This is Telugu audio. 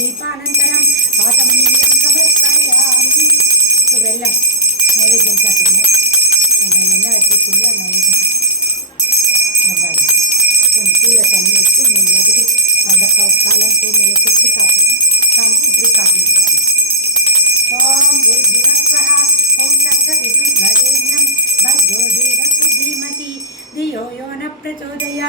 దీపానంతరం పాతమనీయం సమర్పయామి. వెళ్ళం నైవేద్యం కాకుండా ఎన్న వచ్చేసింది ఆ నైవేద్యం ఉండాలి. కొన్ని పూల తన్ని వేసి నేను అడిగి కాలం పూలు చుట్టి కాకుండా కాంతి ఇప్పుడు కాకుండా ఓం భూర్భువస్వః ఓం తత్సవితుర్వరేణ్యం భర్గో దేవस्य ధీమహి ధియో యో నః ప్రచోదయాత్.